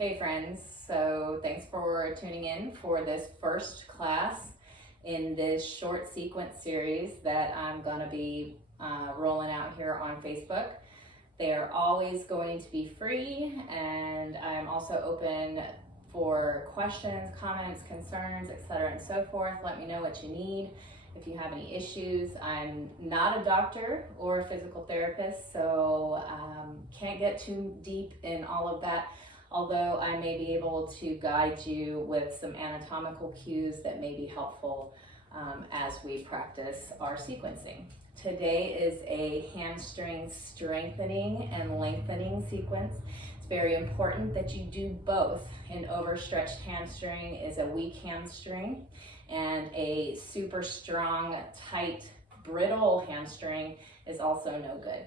Hey friends, so thanks for tuning in for this first class in this short sequence series that I'm going to be rolling out here on Facebook. They are always going to be free, and I'm also open for questions, comments, concerns, etc. and so forth. Let me know what you need. If you have any issues, I'm not a doctor or a physical therapist, so can't get too deep in all of that. Although I may be able to guide you with some anatomical cues that may be helpful as we practice our sequencing. Today is a hamstring strengthening and lengthening sequence. It's very important that you do both. An overstretched hamstring is a weak hamstring, and a super strong, tight, brittle hamstring is also no good.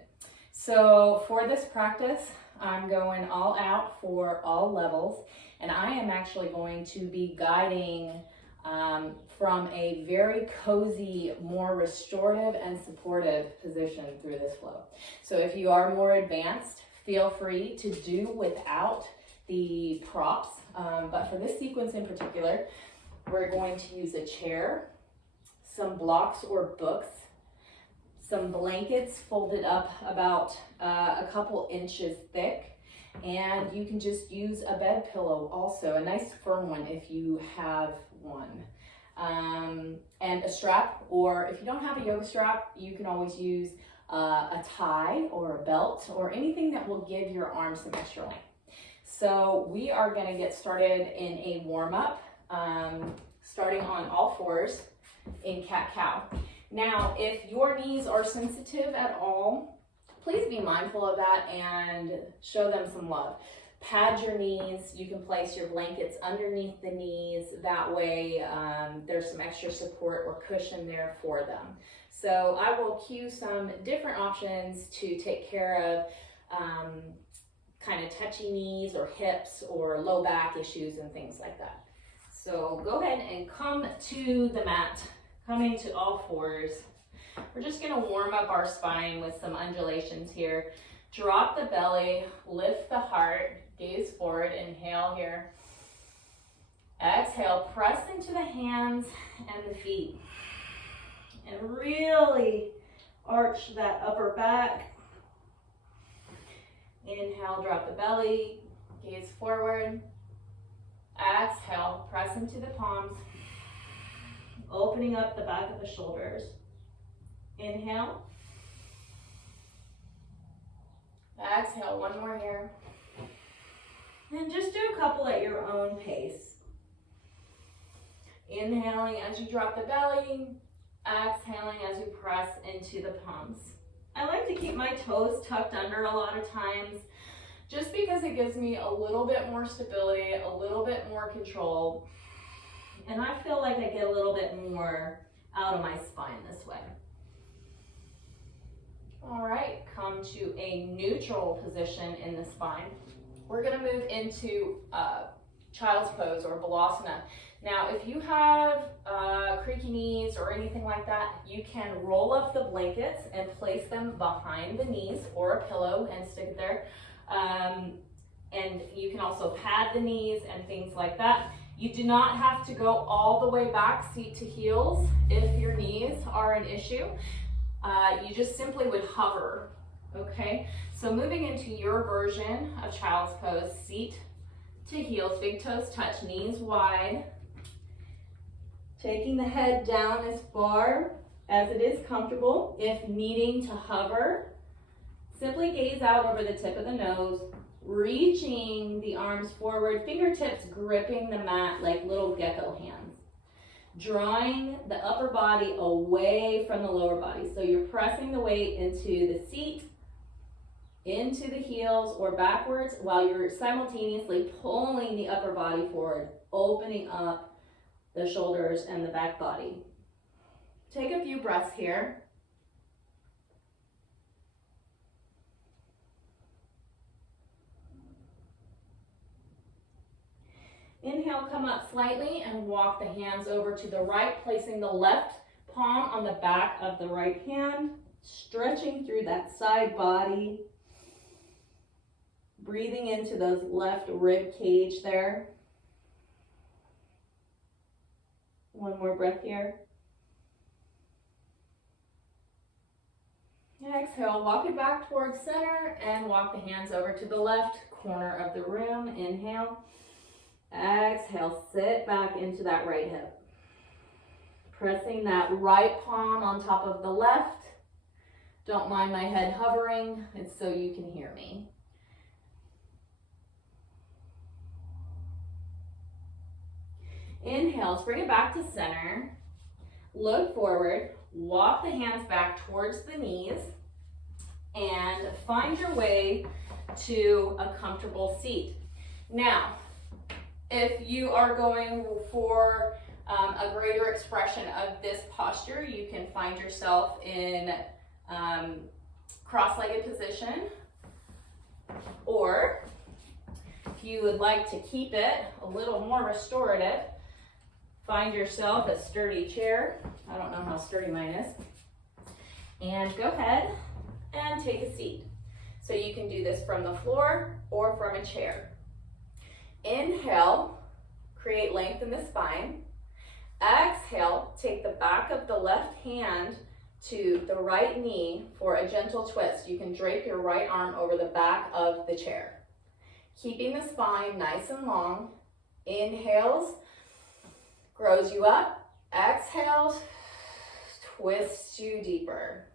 So for this practice, I'm going all out for all levels, and I am actually going to be guiding from a very cozy, more restorative and supportive position through this flow. So if you are more advanced, feel free to do without the props, but for this sequence in particular, we're going to use a chair, some blocks or books, some blankets folded up about a couple inches thick, and you can just use a bed pillow also, a nice firm one if you have one, and a strap, or if you don't have a yoga strap, you can always use a tie or a belt or anything that will give your arms some extra length. So we are going to get started in a warm-up, starting on all fours in cat-cow. Now, if your knees are sensitive at all, please be mindful of that and show them some love. Pad your knees. You can place your blankets underneath the knees. That way, there's some extra support or cushion there for them. So I will cue some different options to take care of kind of touchy knees or hips or low back issues and things like that. So go ahead and come to the mat. Coming to all fours. We're just going to warm up our spine with some undulations here. Drop the belly, lift the heart, gaze forward, inhale here. Exhale, press into the hands and the feet. And really arch that upper back. Inhale, drop the belly, gaze forward. Exhale, press into the palms. Opening up the back of the shoulders. Inhale. Exhale, one more here. And just do a couple at your own pace. Inhaling as you drop the belly. Exhaling as you press into the palms. I like to keep my toes tucked under a lot of times, just because it gives me a little bit more stability, a little bit more control. And I feel like I get a little bit more out of my spine this way. All right, come to a neutral position in the spine. We're going to move into child's pose or balasana. Now, if you have creaky knees or anything like that, you can roll up the blankets and place them behind the knees or a pillow and stick it there. And you can also pad the knees and things like that. You do not have to go all the way back, seat to heels, if your knees are an issue. You just simply would hover, okay? So moving into your version of child's pose, seat to heels, big toes touch, knees wide. Taking the head down as far as it is comfortable. If needing to hover, simply gaze out over the tip of the nose, reaching the arms forward, fingertips gripping the mat like little gecko hands. Drawing the upper body away from the lower body. So you're pressing the weight into the seat, into the heels or backwards, while you're simultaneously pulling the upper body forward, opening up the shoulders and the back body. Take a few breaths here. Inhale, come up slightly and walk the hands over to the right, placing the left palm on the back of the right hand, stretching through that side body. Breathing into those left rib cage there. One more breath here. Exhale, walk it back towards center and walk the hands over to the left corner of the room. Inhale. Exhale, sit back into that right hip. Pressing that right palm on top of the left. Don't mind my head hovering, it's so you can hear me. Inhale, bring it back to center. Look forward, walk the hands back towards the knees, and find your way to a comfortable seat. Now, if you are going for a greater expression of this posture, you can find yourself in cross-legged position, or if you would like to keep it a little more restorative, find yourself a sturdy chair. I don't know how sturdy mine is. And go ahead and take a seat. So you can do this from the floor or from a chair. Inhale, create length in the spine. Exhale, take the back of the left hand to the right knee for a gentle twist. You can drape your right arm over the back of the chair. Keeping the spine nice and long. Inhales, grows you up. Exhales, twists you deeper.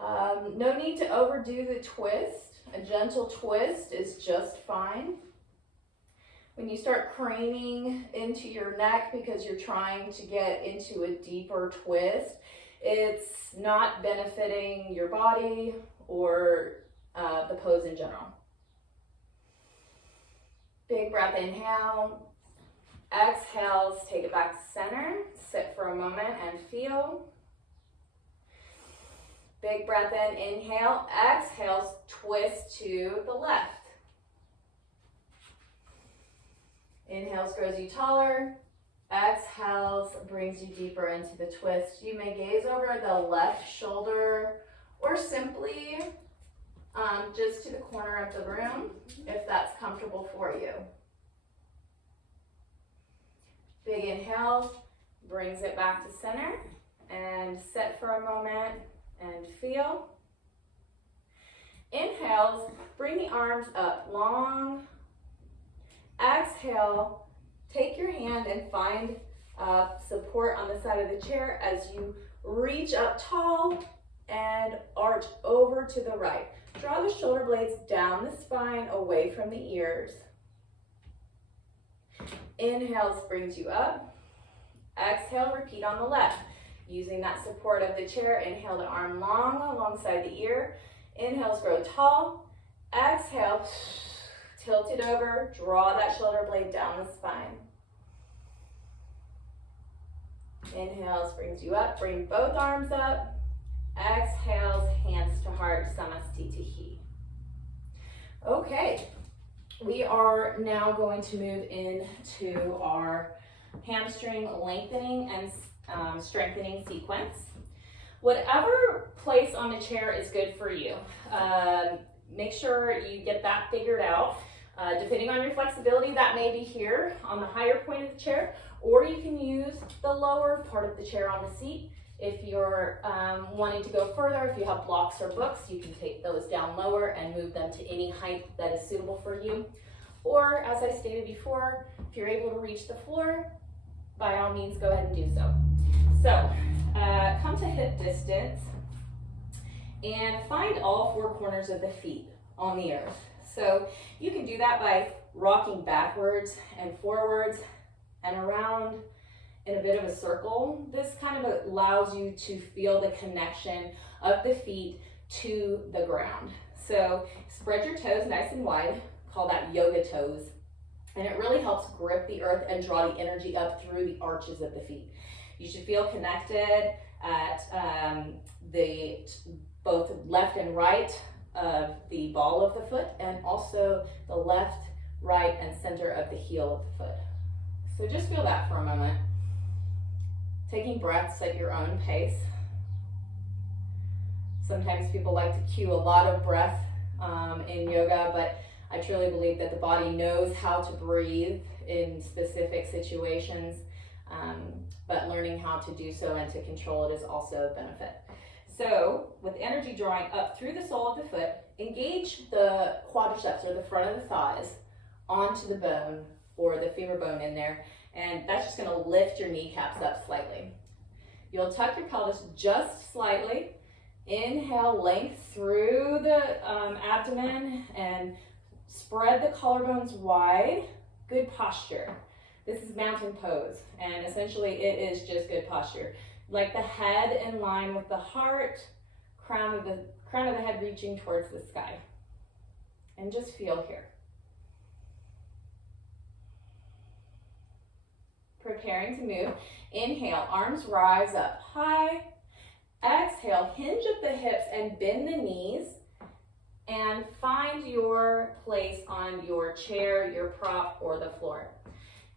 No need to overdo the twist. A gentle twist is just fine. When you start craning into your neck because you're trying to get into a deeper twist, it's not benefiting your body or the pose in general. Big breath, inhale. Exhales, take it back to center. Sit for a moment and feel. Big breath in, inhale. Exhales, twist to the left. Inhales, grows you taller. Exhales, brings you deeper into the twist. You may gaze over the left shoulder or simply just to the corner of the room if that's comfortable for you. Big inhale, brings it back to center and sit for a moment and feel. Inhales, bring the arms up long. Exhale, take your hand and find support on the side of the chair as you reach up tall and arch over to the right. Draw the shoulder blades down the spine, away from the ears. Inhale brings you up. Exhale, repeat on the left. Using that support of the chair, inhale the arm long alongside the ear. Inhales, grow tall. Exhale, tilt it over, draw that shoulder blade down the spine. Inhales brings you up, bring both arms up. Exhales, hands to heart, Samastitihi. Okay, we are now going to move into our hamstring lengthening and strengthening sequence. Whatever place on the chair is good for you. Make sure you get that figured out. Depending on your flexibility, that may be here on the higher point of the chair, or you can use the lower part of the chair on the seat. If you're wanting to go further, if you have blocks or books, you can take those down lower and move them to any height that is suitable for you. Or, as I stated before, if you're able to reach the floor, by all means, go ahead and do so. So, come to hip distance and find all four corners of the feet on the earth. So you can do that by rocking backwards and forwards and around in a bit of a circle. This kind of allows you to feel the connection of the feet to the ground. So spread your toes nice and wide, call that yoga toes. And it really helps grip the earth and draw the energy up through the arches of the feet. You should feel connected at both left and right of the ball of the foot, and also the left, right, and center of the heel of the foot. So just feel that for a moment. Taking breaths at your own pace. Sometimes people like to cue a lot of breath in yoga, but I truly believe that the body knows how to breathe in specific situations, but learning how to do so and to control it is also a benefit. So with energy drawing up through the sole of the foot, engage the quadriceps or the front of the thighs onto the bone or the femur bone in there, and that's just going to lift your kneecaps up slightly. You'll tuck your pelvis just slightly. Inhale, length through the abdomen and spread the collarbones wide. Good posture. This is mountain pose, and essentially it is just good posture. Like the head in line with the heart, crown of the head reaching towards the sky. And just feel here. Preparing to move. Inhale, arms rise up high. Exhale, hinge at the hips and bend the knees. And find your place on your chair, your prop, or the floor.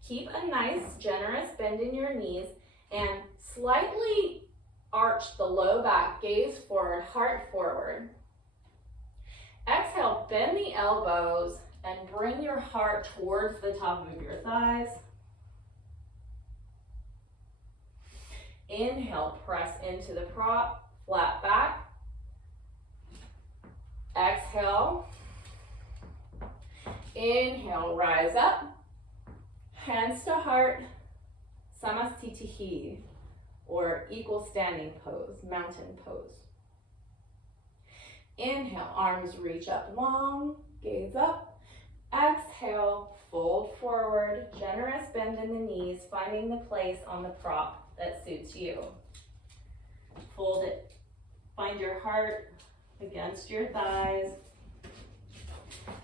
Keep a nice, generous bend in your knees and slightly arch the low back, gaze forward, heart forward. Exhale, bend the elbows and bring your heart towards the top of your thighs. Inhale, press into the prop, flat back. Exhale. Inhale, rise up. Hands to heart, Samastitihi, or equal standing pose, mountain pose. Inhale, arms reach up long, gaze up. Exhale, fold forward, generous bend in the knees, finding the place on the prop that suits you. Fold it, find your heart against your thighs.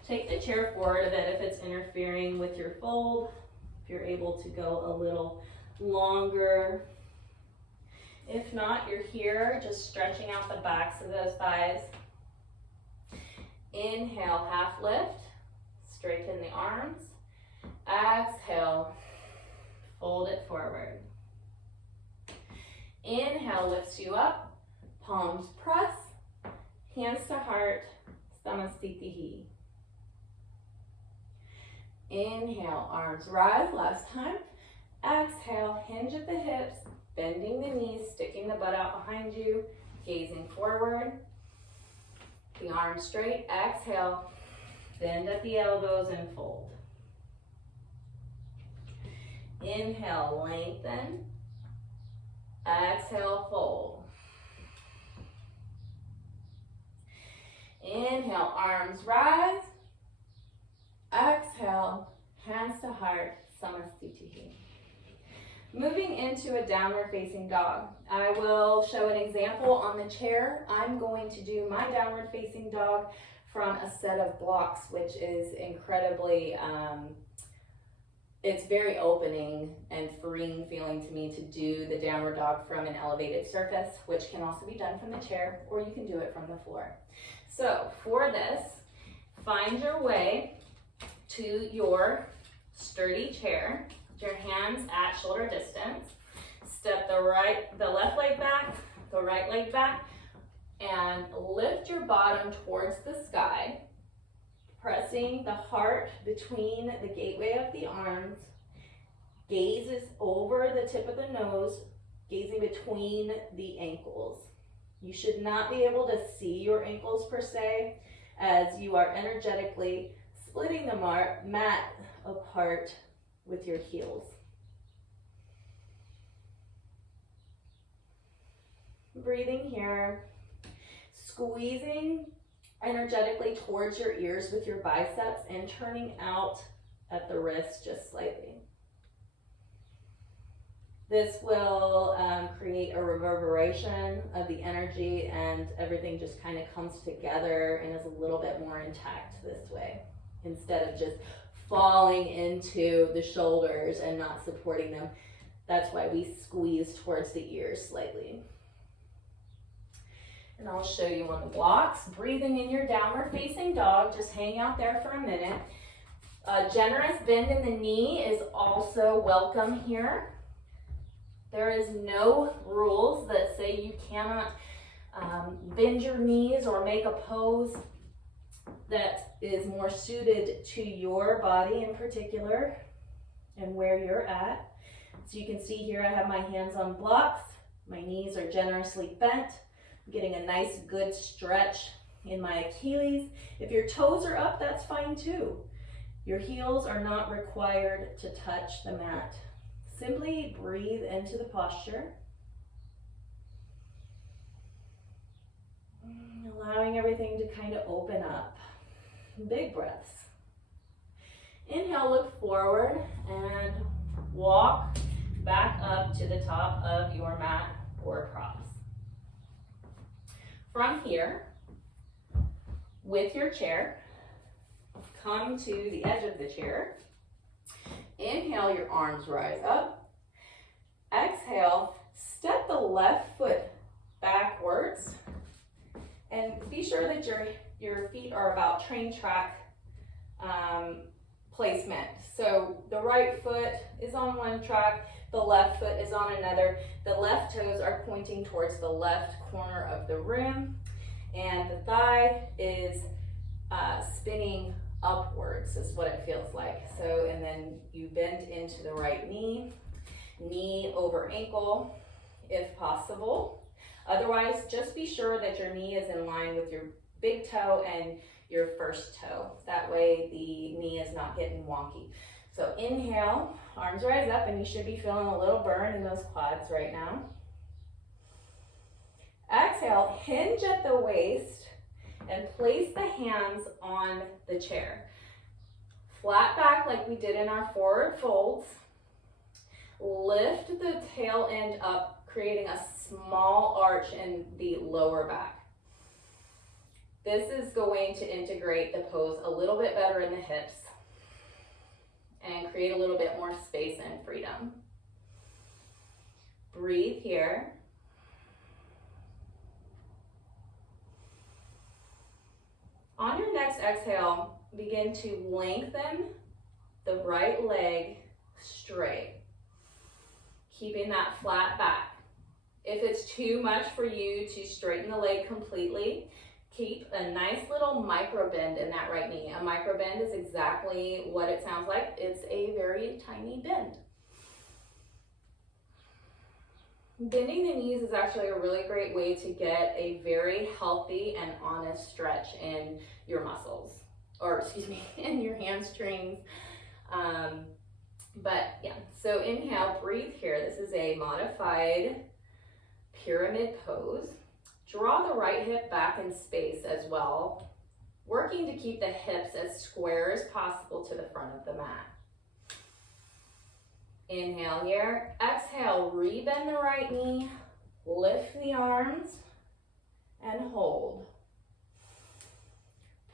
Take the chair forward a bit if it's interfering with your fold. If you're able to go a little longer. If not, you're here just stretching out the backs of those thighs. Inhale, half lift, straighten the arms. Exhale, fold it forward. Inhale lifts you up, palms press, hands to heart, Samastitihi. Inhale, arms rise, last time. Exhale, hinge at the hips, bending the knees, sticking the butt out behind you, gazing forward. The arms straight, exhale, bend at the elbows and fold. Inhale, lengthen. Exhale, fold. Inhale, arms rise. Exhale, hands to heart, Samastitihi. Moving into a downward facing dog. I will show an example on the chair. I'm going to do my downward facing dog from a set of blocks, which is incredibly, it's very opening and freeing feeling to me to do the downward dog from an elevated surface, which can also be done from the chair, or you can do it from the floor. So for this, find your way to your sturdy chair. Your hands at shoulder distance. Step the left leg back, the right leg back, and lift your bottom towards the sky, pressing the heart between the gateway of the arms. Gaze is over the tip of the nose, gazing between the ankles. You should not be able to see your ankles per se, as you are energetically splitting the mat apart with your heels. Breathing here, squeezing energetically towards your ears with your biceps and turning out at the wrist just slightly. This will create a reverberation of the energy, and everything just kind of comes together and is a little bit more intact this way, instead of just falling into the shoulders and not supporting them. That's why we squeeze towards the ears slightly. And I'll show you on the blocks. Breathing in your downward facing dog, just hang out there for a minute. A generous bend in the knee is also welcome here. There is no rules that say you cannot bend your knees or make a pose that is more suited to your body in particular and where you're at. So you can see here I have my hands on blocks. My knees are generously bent. I'm getting a nice good stretch in my Achilles. If your toes are up, that's fine too. Your heels are not required to touch the mat. Simply breathe into the posture. Allowing everything to kind of open up. Big breaths. Inhale, look forward and walk back up to the top of your mat or props. From here, with your chair, come to the edge of the chair. Inhale, your arms rise up. Exhale, step the left foot backwards. And be sure that your feet are about train track placement. So the right foot is on one track, the left foot is on another. The left toes are pointing towards the left corner of the room, and the thigh is spinning upwards is what it feels like. So, and then you bend into the right knee, knee over ankle if possible. Otherwise, just be sure that your knee is in line with your big toe and your first toe. That way the knee is not getting wonky. So inhale, arms rise up, and you should be feeling a little burn in those quads right now. Exhale, hinge at the waist and place the hands on the chair. Flat back like we did in our forward folds. Lift the tail end up, creating a small arch in the lower back. This is going to integrate the pose a little bit better in the hips and create a little bit more space and freedom. Breathe here. On your next exhale, begin to lengthen the right leg straight, keeping that flat back. If it's too much for you to straighten the leg completely, keep a nice little micro bend in that right knee. A micro bend is exactly what it sounds like. It's a very tiny bend. Bending the knees is actually a really great way to get a very healthy and honest stretch in your muscles, or excuse me, in your hamstrings. But yeah, so inhale, breathe here. This is a modified pyramid pose. Draw the right hip back in space as well, working to keep the hips as square as possible to the front of the mat. Inhale here. Exhale, rebend the right knee, lift the arms, and hold.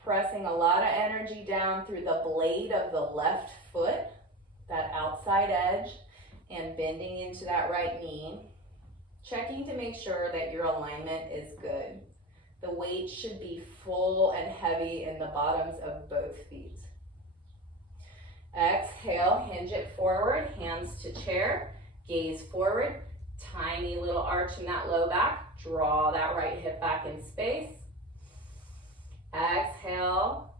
Pressing a lot of energy down through the blade of the left foot, that outside edge, and bending into that right knee. Checking to make sure that your alignment is good. The weight should be full and heavy in the bottoms of both feet. Exhale, hinge it forward, hands to chair, gaze forward, tiny little arch in that low back, draw that right hip back in space. Exhale,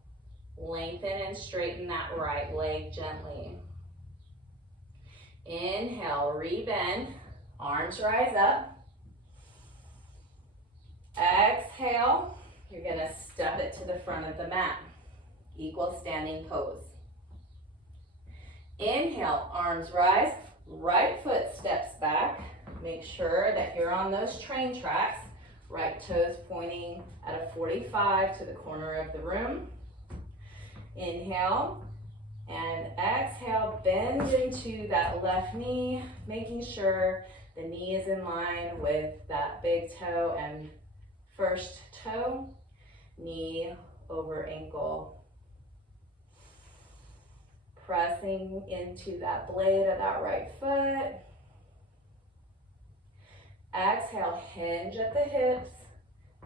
lengthen and straighten that right leg gently. Inhale, rebend, arms rise up. Exhale, you're gonna step it to the front of the mat. Equal standing pose. Inhale, arms rise, right foot steps back. Make sure that you're on those train tracks. Right toes pointing at a 45 to the corner of the room. Inhale and exhale, bend into that left knee, making sure the knee is in line with that big toe and first toe, knee over ankle. Pressing into that blade of that right foot. Exhale, hinge at the hips.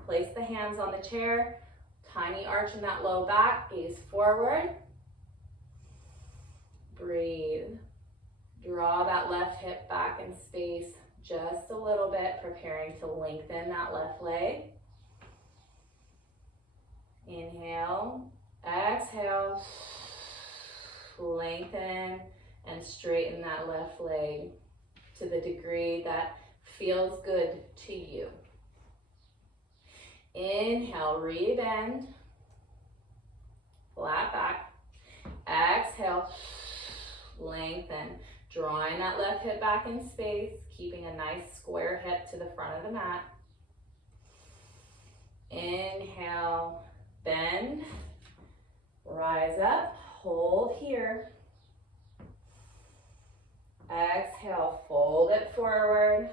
Place the hands on the chair. Tiny arch in that low back, gaze forward. Breathe. Draw that left hip back in space just a little bit, preparing to lengthen that left leg. Inhale, exhale, lengthen and straighten that left leg to the degree that feels good to you. Inhale, rebend, flat back. Exhale, lengthen, drawing that left hip back in space, keeping a nice square hip to the front of the mat. Inhale, bend, rise up, hold here. Exhale, fold it forward,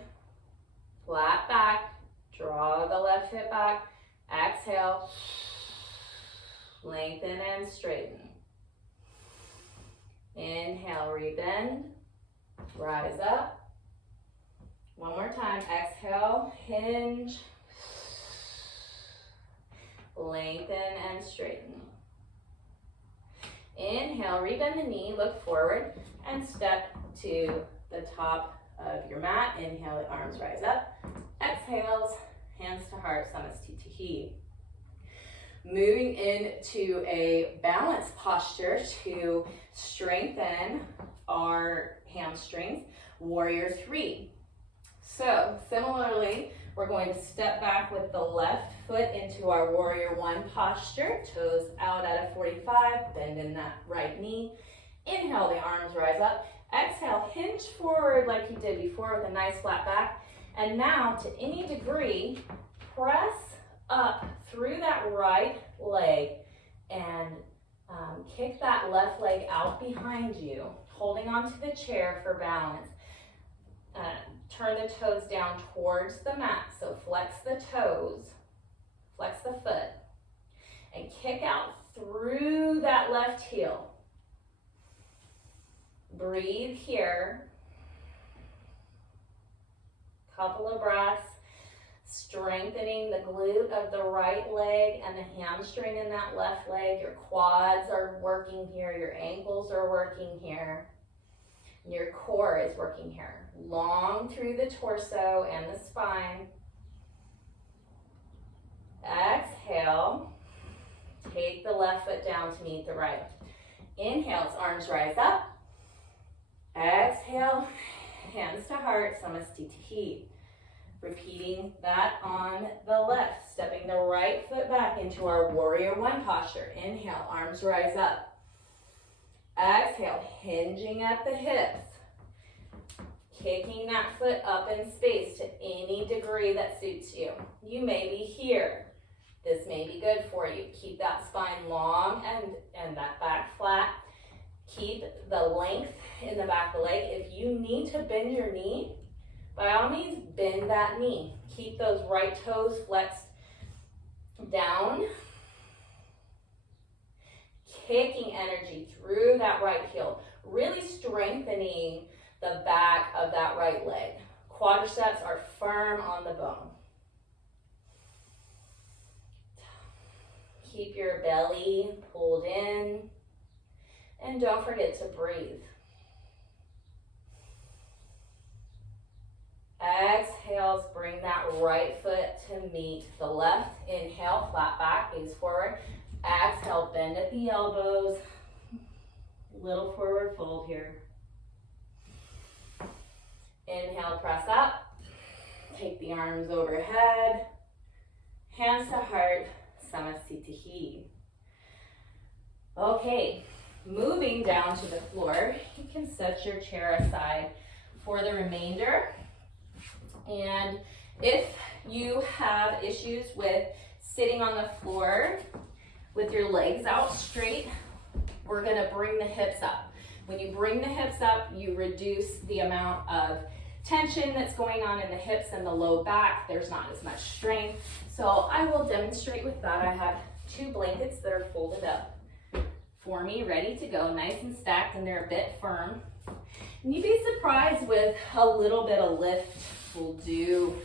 flat back, draw the left hip back. Exhale, lengthen and straighten. Inhale, rebend, rise up. One more time, exhale, hinge, lengthen and straighten. Inhale, rebend the knee, look forward, and step to the top of your mat. Inhale, the arms rise up. Exhales, hands to heart, samastitihi. Moving into a balanced posture to strengthen our hamstrings, warrior 3. So similarly, we're going to step back with the left foot into our warrior 1 posture, toes out at a 45, bend in that right knee. Inhale, the arms rise up. Exhale, hinge forward like you did before with a nice flat back. And now, to any degree, press up through that right leg and kick that left leg out behind you, holding onto the chair for balance. Turn the toes down towards the mat, so flex the toes, flex the foot, and kick out through that left heel. Breathe here. Couple of breaths, strengthening the glute of the right leg and the hamstring in that left leg. Your quads are working here, your ankles are working here, and your core is working here. Long through the torso and the spine. Exhale, take the left foot down to meet the right. Inhale, arms rise up. Exhale, hands to heart, samastitihi. Repeating that on the left, stepping the right foot back into our warrior 1 posture. Inhale, arms rise up. Exhale, hinging at the hips. Kicking that foot up in space to any degree that suits you. You may be here. This may be good for you. Keep that spine long and that back flat. Keep the length in the back of the leg. If you need to bend your knee, by all means, bend that knee. Keep those right toes flexed down. Kicking energy through that right heel. Really strengthening the back of that right leg. Quadriceps are firm on the bone. Keep your belly pulled in. And don't forget to breathe. Exhales, bring that right foot to meet the left. Inhale, flat back, gaze forward. Exhale, bend at the elbows. Little forward fold here. Inhale, press up. Take the arms overhead. Hands to heart, samastitihi. Okay, moving down to the floor, you can set your chair aside for the remainder. And if you have issues with sitting on the floor with your legs out straight, we're gonna bring the hips up. When you bring the hips up, you reduce the amount of tension that's going on in the hips and the low back. There's not as much strain. So I will demonstrate with that. I have 2 blankets that are folded up for me, ready to go, nice and stacked, and they're a bit firm. And you'd be surprised with a little bit of lift will do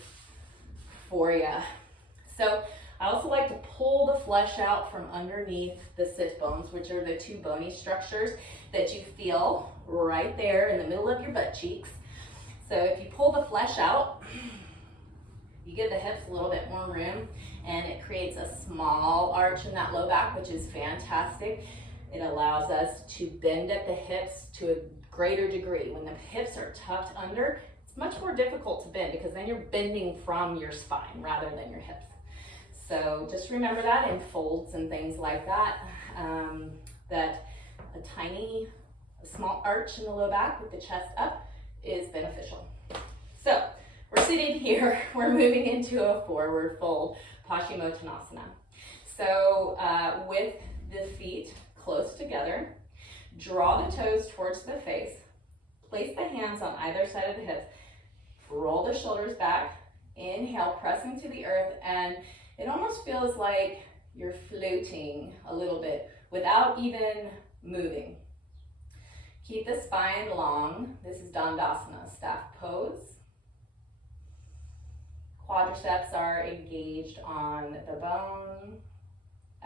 for you. So I also like to pull the flesh out from underneath the sit bones, which are the 2 bony structures that you feel right there in the middle of your butt cheeks. So if you pull the flesh out, You give the hips a little bit more room, and it creates a small arch in that low back, which is fantastic. It allows us to bend at the hips to a greater degree. When the hips are tucked under, it's much more difficult to bend because then you're bending from your spine rather than your hips. So just remember that in folds and things like that, that a small arch in the low back with the chest up is beneficial. So we're sitting here, we're moving into a forward fold, Paschimottanasana. So with the feet close together, draw the toes towards the face, place the hands on either side of the hips, roll the shoulders back, inhale, press into the earth, and it almost feels like you're floating a little bit without even moving. Keep the spine long. This is Dandasana, staff pose. Quadriceps are engaged on the bone.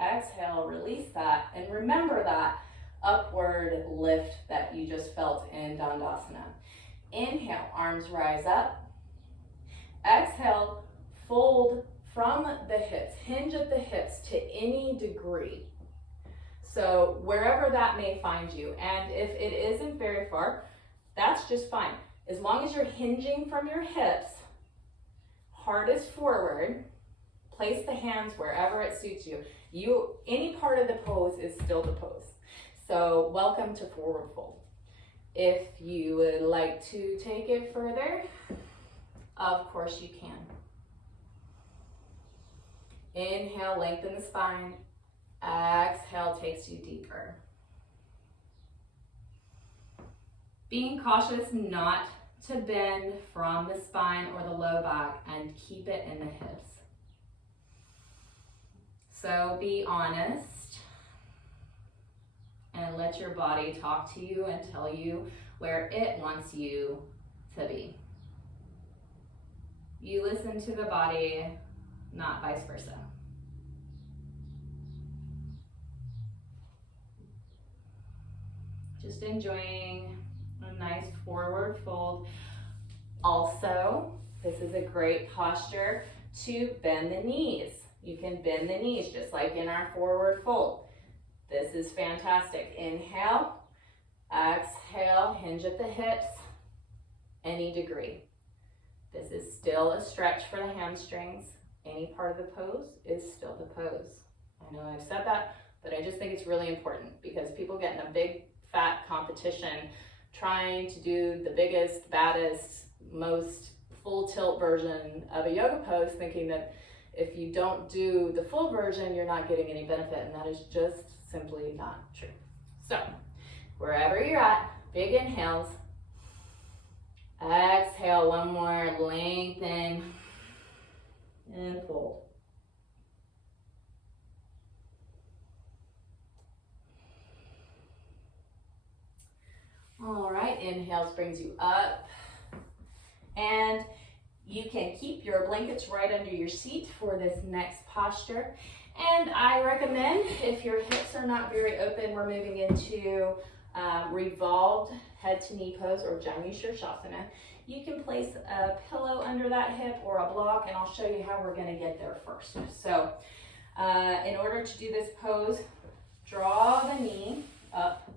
Exhale, release that, and remember that upward lift that you just felt in Dandasana. Inhale, arms rise up. Exhale, fold from the hips, hinge at the hips to any degree. So wherever that may find you, and if it isn't very far, that's just fine. As long as you're hinging from your hips, heart is forward, place the hands wherever it suits you. Any part of the pose is still the pose. So welcome to forward fold. If you would like to take it further, of course you can. Inhale, lengthen the spine. Exhale takes you deeper. Being cautious not to bend from the spine or the low back, and keep it in the hips. So be honest and let your body talk to you and tell you where it wants you to be. You listen to the body, not vice versa. Just enjoying a nice forward fold. Also, this is a great posture to bend the knees. You can bend the knees just like in our forward fold. This is fantastic. Inhale, exhale, hinge at the hips, any degree. This is still a stretch for the hamstrings. Any part of the pose is still the pose. I know I've said that, but I just think it's really important because people get in a big fat competition trying to do the biggest, baddest, most full tilt version of a yoga pose, thinking that if you don't do the full version, you're not getting any benefit, and that is just simply not true. So, wherever you're at, big inhales. Exhale, one more, lengthen, and fold. All right, inhale brings you up, and you can keep your blankets right under your seat for this next posture. And I recommend, if your hips are not very open, we're moving into revolved head to knee pose or Janu Shirshasana. You can place a pillow under that hip or a block, and I'll show you how we're gonna get there first. So in order to do this pose, draw the knee up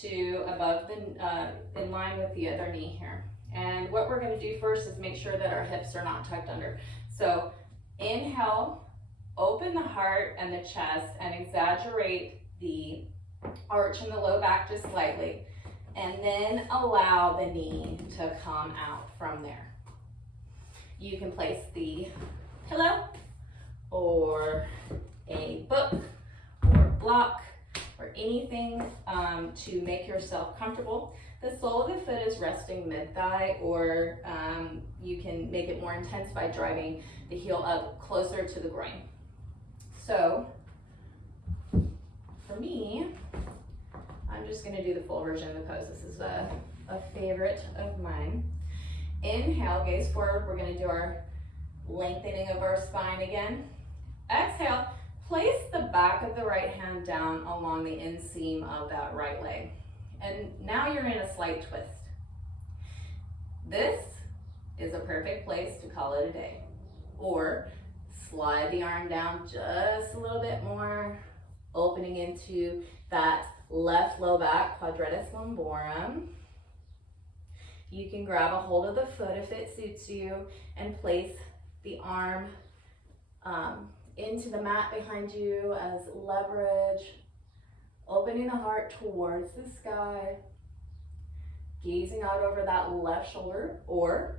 to above the, in line with the other knee here. And what we're gonna do first is make sure that our hips are not tucked under. So inhale, open the heart and the chest and exaggerate the arch in the low back just slightly. And then allow the knee to come out from there. You can place the pillow or a book or block or anything to make yourself comfortable. The sole of the foot is resting mid-thigh, or you can make it more intense by driving the heel up closer to the groin. So for me, I'm just gonna do the full version of the pose. This is a favorite of mine. Inhale, gaze forward. We're gonna do our lengthening of our spine again. Exhale, place the back of the right hand down along the inseam of that right leg. And now you're in a slight twist. This is a perfect place to call it a day. Or slide the arm down just a little bit more, opening into that left low back, quadratus lumborum. You can grab a hold of the foot if it suits you and place the arm into the mat behind you as leverage, opening the heart towards the sky, gazing out over that left shoulder or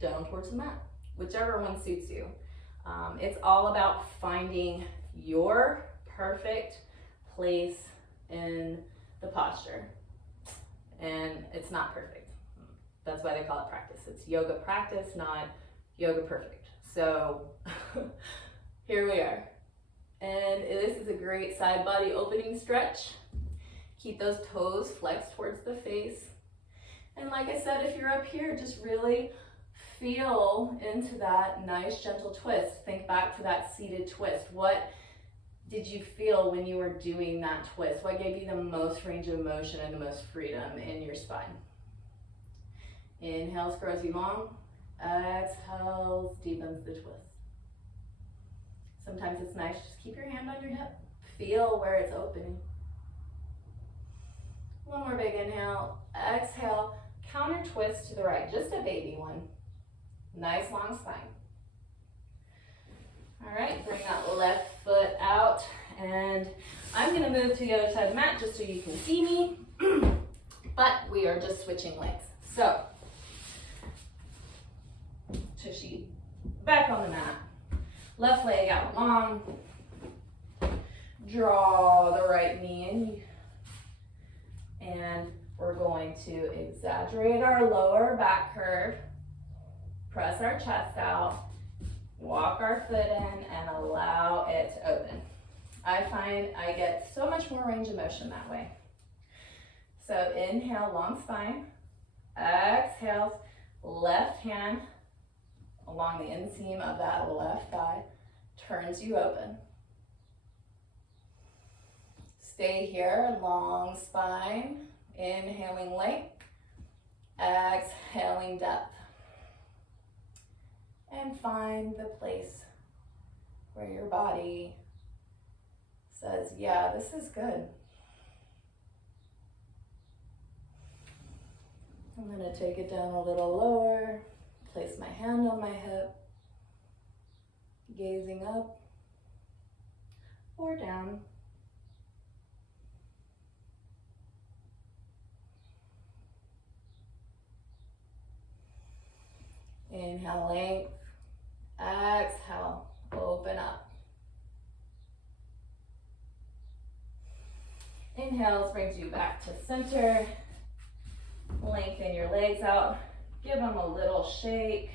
down towards the mat, whichever one suits you. It's all about finding your perfect place in the posture. And it's not perfect. That's why they call it practice. It's yoga practice, not yoga perfect. So here we are. And this is a great side body opening stretch. Keep those toes flexed towards the face. And like I said, if you're up here, just really feel into that nice gentle twist. Think back to that seated twist. What did you feel when you were doing that twist? What gave you the most range of motion and the most freedom in your spine? Inhale, grows you long. Exhale, deepens the twist. Sometimes it's nice, just keep your hand on your hip. Feel where it's opening. One more big inhale. Exhale, counter twist to the right, just a baby one. Nice long spine. All right, bring that left foot out, and I'm gonna move to the other side of the mat just so you can see me, but we are just switching legs. So, Tushy back on the mat, left leg out long, draw the right knee in, and we're going to exaggerate our lower back curve, press our chest out, walk our foot in, and allow it to open. I find I get so much more range of motion that way. So inhale, long spine. Exhale, left hand along the inseam of that left thigh turns you open. Stay here, long spine. Inhaling light, exhaling depth. And find the place where your body says, yeah, this is good. I'm going to take it down a little lower, place my hand on my hip, gazing up or down. Inhale, length. Exhale, open up. Inhale brings you back to center. Lengthen your legs out. Give them a little shake.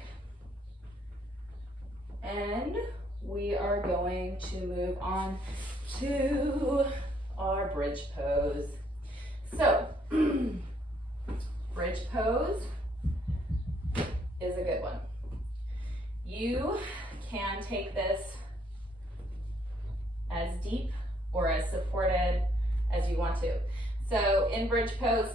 And we are going to move on to our bridge pose. So, bridge pose is a good one. You can take this as deep or as supported as you want to. So in bridge pose,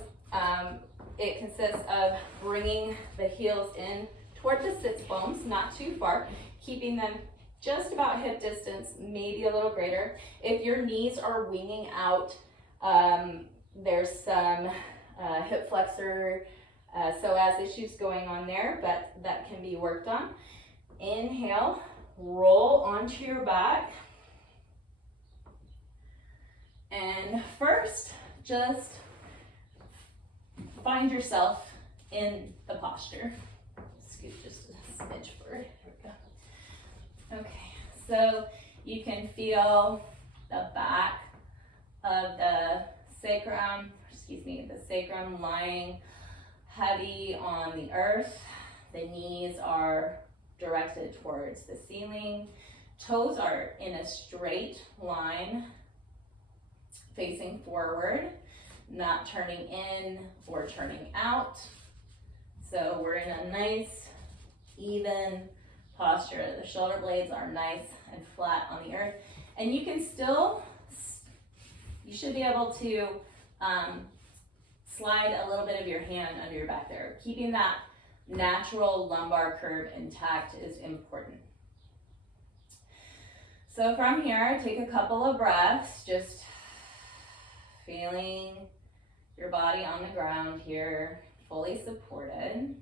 it consists of bringing the heels in toward the sits bones, not too far, keeping them just about hip distance, maybe a little greater. If your knees are winging out, there's some hip flexor psoas issues going on there, but that can be worked on. Inhale, roll onto your back. And first, just find yourself in the posture. Scoot just a smidge forward. Here we go. Okay, so you can feel the back of the sacrum lying heavy on the earth. The knees are directed towards the ceiling. Toes are in a straight line facing forward, not turning in or turning out. So we're in a nice, even posture. The shoulder blades are nice and flat on the earth. And you can still, you should be able to slide a little bit of your hand under your back there, keeping that natural lumbar curve intact is important. So from here, take a couple of breaths, just feeling your body on the ground here, fully supported.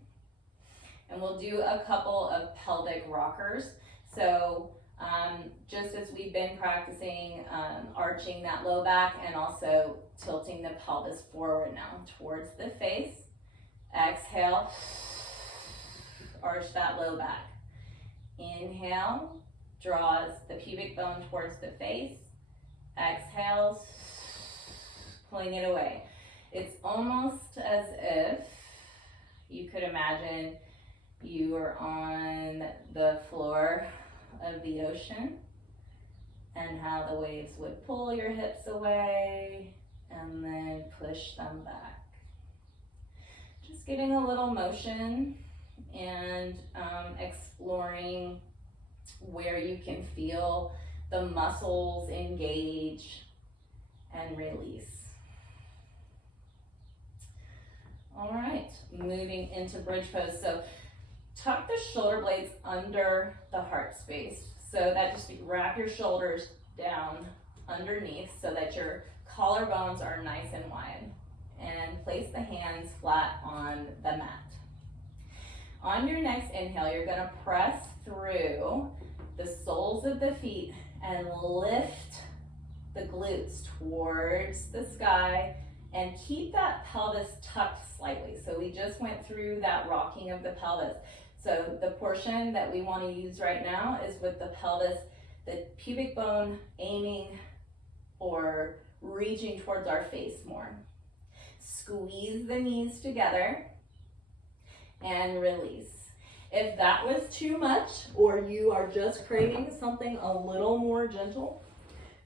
And we'll do a couple of pelvic rockers. So just as we've been practicing arching that low back and also tilting the pelvis forward now towards the face. Exhale, arch that low back. Inhale, draws the pubic bone towards the face. Exhales, pulling it away. It's almost as if you could imagine you are on the floor of the ocean and how the waves would pull your hips away and then push them back. Just getting a little motion and exploring where you can feel the muscles engage and release. All right, moving into bridge pose. So tuck the shoulder blades under the heart space. So that just wrap your shoulders down underneath so that your collarbones are nice and wide. And place the hands flat on the mat. On your next inhale, you're gonna press through the soles of the feet and lift the glutes towards the sky and keep that pelvis tucked slightly. So we just went through that rocking of the pelvis. So the portion that we want to use right now is with the pelvis, the pubic bone aiming or reaching towards our face more. Squeeze the knees together and release. If that was too much or you are just craving something a little more gentle,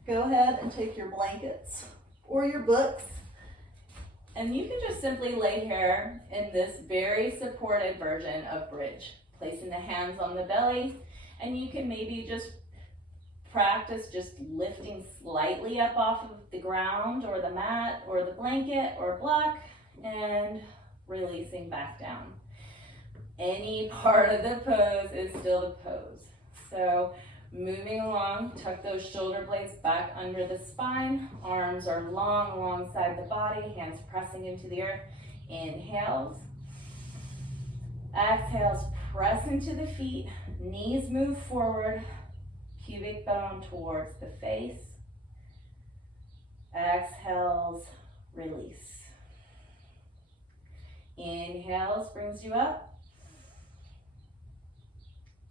go ahead and take your blankets or your books and you can just simply lay here in this very supported version of bridge, placing the hands on the belly, and you can maybe just practice just lifting slightly up off of the ground or the mat or the blanket or block and releasing back down. Any part of the pose is still the pose. So moving along, tuck those shoulder blades back under the spine. Arms are long alongside the body, hands pressing into the earth. Inhales. Exhales, press into the feet. Knees move forward. Pubic bone towards the face. Exhales, release. Inhales, brings you up.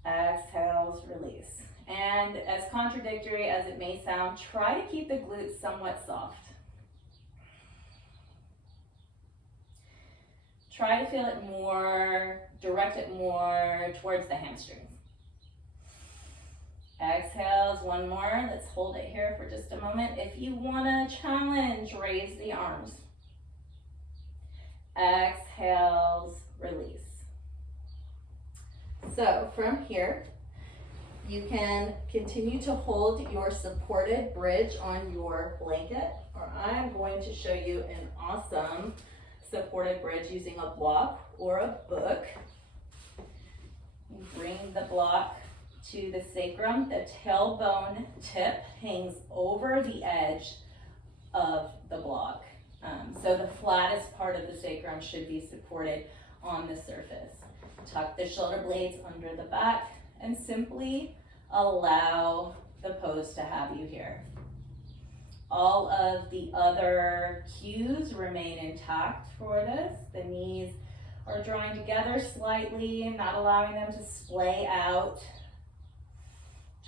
Exhales, release. And as contradictory as it may sound, try to keep the glutes somewhat soft. Try to feel it more, direct it more towards the hamstrings. Exhales, one more. Let's hold it here for just a moment. If you want to challenge, raise the arms. Exhales, release. So from here, you can continue to hold your supported bridge on your blanket, or I'm going to show you an awesome supported bridge using a block or a book. Bring the block to the sacrum. The tailbone tip hangs over the edge of the block. So the flattest part of the sacrum should be supported on the surface. Tuck the shoulder blades under the back and simply allow the pose to have you here. All of the other cues remain intact for this. The knees are drawing together slightly and not allowing them to splay out.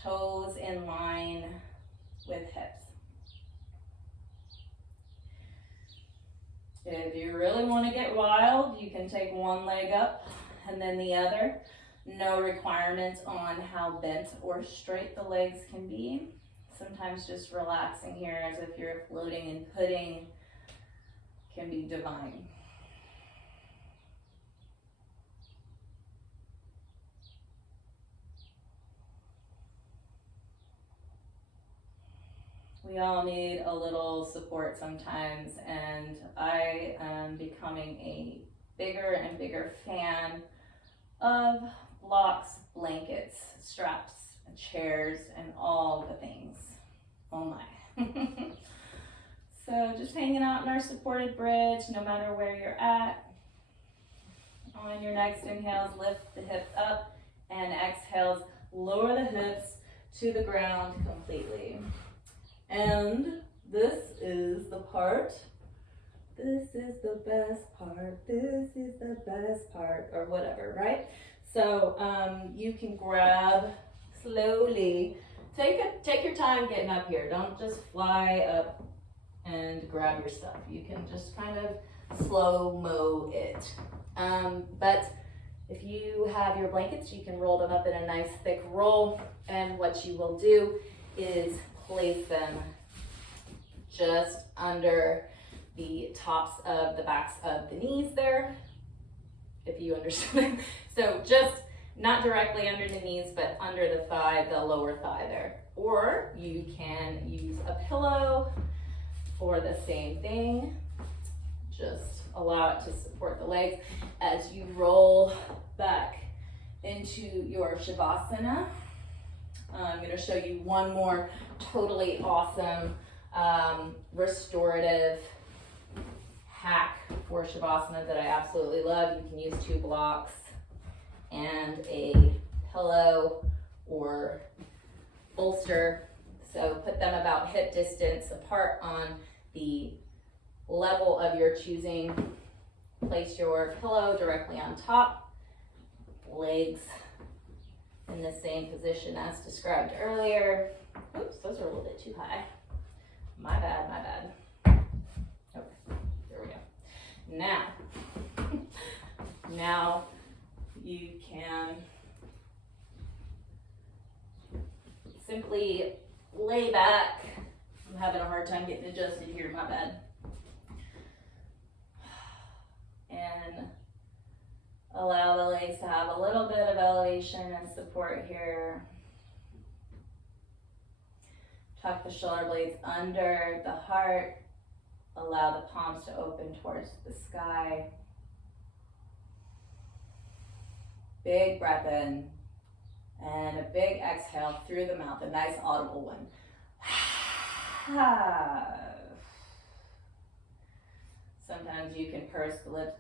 Toes in line with hips. If you really want to get wild, you can take one leg up and then the other. No requirements on how bent or straight the legs can be. Sometimes just relaxing here as if you're floating in pudding can be divine. We all need a little support sometimes, and I am becoming a bigger and bigger fan of blocks, blankets, straps, chairs, and all the things. Oh my. So just hanging out in our supported bridge, no matter where you're at. On your next inhales, lift the hips up, and exhales, lower the hips to the ground completely. And this is the part. This is the best part. This is the best part, or whatever, right? So you can grab slowly. Take your time getting up here. Don't just fly up and grab your stuff. You can just kind of slow-mo it. But if you have your blankets, you can roll them up in a nice thick roll. And what you will do is place them just under the tops of the backs of the knees there, if you understand. So just not directly under the knees, but under the thigh, the lower thigh there. Or you can use a pillow for the same thing. Just allow it to support the legs as you roll back into your Savasana. I'm going to show you one more totally awesome restorative hack for Savasana that I absolutely love. You can use 2 blocks and a pillow or bolster. So put them about hip distance apart on the level of your choosing. Place your pillow directly on top, legs in the same position as described earlier. Oops, those are a little bit too high. My bad, my bad. Okay, there we go. Now you can simply lay back. I'm having a hard time getting adjusted here, my bad. And allow the legs to have a little bit of elevation and support here. Tuck the shoulder blades under the heart. Allow the palms to open towards the sky. Big breath in. And a big exhale through the mouth, a nice audible one. Sometimes you can purse the lips.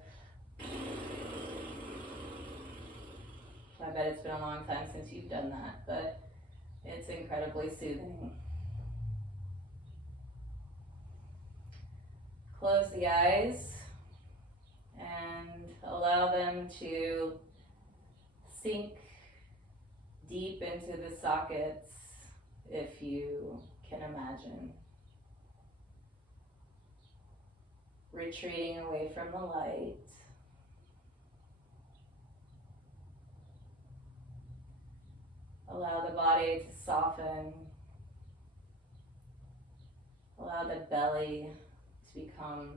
I bet it's been a long time since you've done that, but it's incredibly soothing. Close the eyes and allow them to sink deep into the sockets, if you can imagine. Retreating away from the light. Allow the body to soften. Allow the belly to become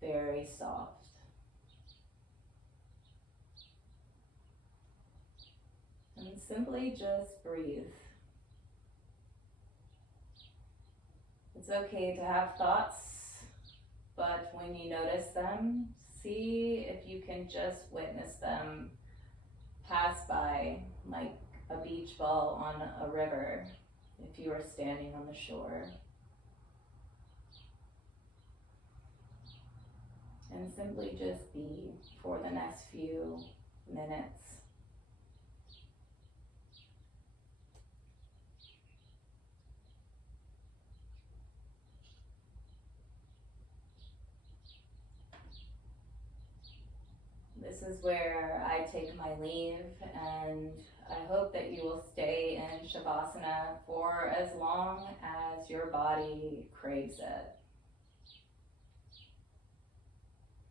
very soft. And simply just breathe. It's okay to have thoughts, but when you notice them, see if you can just witness them pass by like a beach ball on a river if you are standing on the shore. And simply just be for the next few minutes. This is where I take my leave, and I hope that you will stay in Savasana for as long as your body craves it.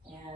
And